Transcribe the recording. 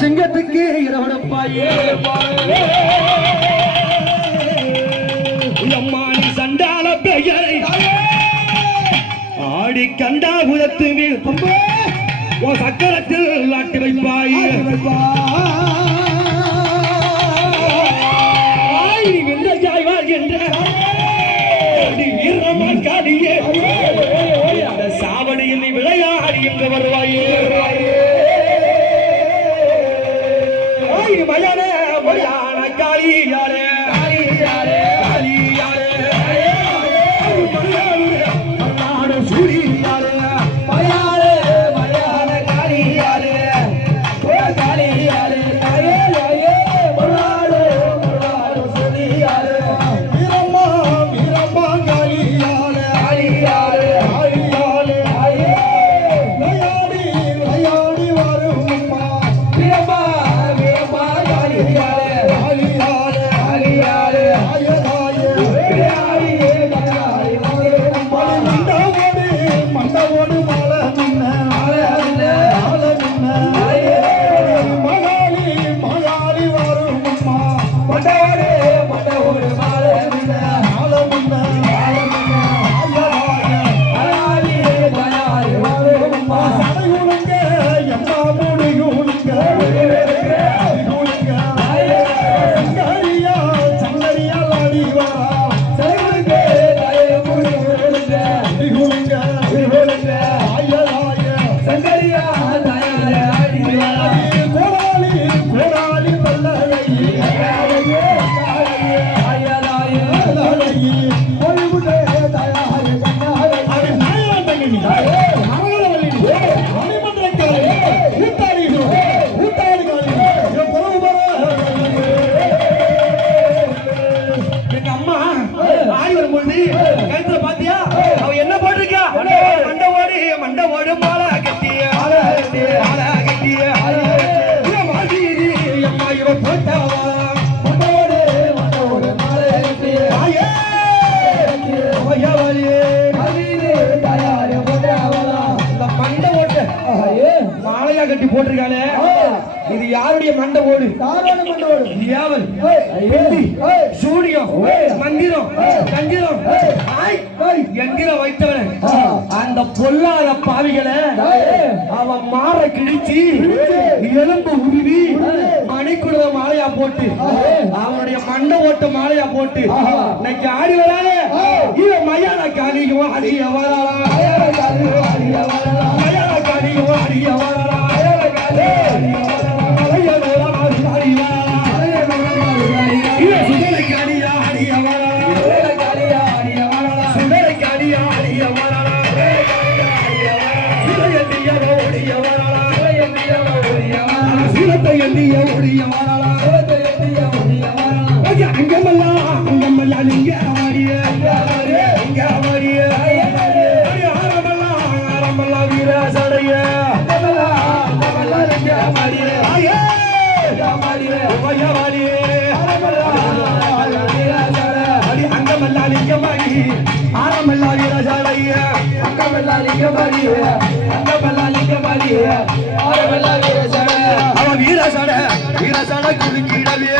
சிங்கத்துக்கு இரவணப்பாயே அம்மானி சண்டால பெயரை ஆடி கண்டா உலத்து சக்கரத்தில் நாட்டி வைப்பாய் வென்ற ஜாய்வார் என்ற வீரமான் காடியே சாவடியில் நீ விளையாடி என்று வருவாயே மயான மயான காளியாரே கட்டி போட்டிருக்கானே இது யாருடைய மண்ட ஓடு ஏவல் சூனியம் மந்திரம் தந்திரம் எந்திரம் வைத்தவன் அந்த பொல்லாத பாவிகளை அவன் மாற கிழிச்சு எலும்பு உருவி மணிக்குழுவ மாலையா போட்டு அவனுடைய மண்ட ஓட்ட மாலையா போட்டு இன்னைக்கு ஆடி வராத இவன் மயான காணியும் அடிய வரலாம் மயான காணியும் அடிய வரலாம் வீரசட குறுக்கிடவே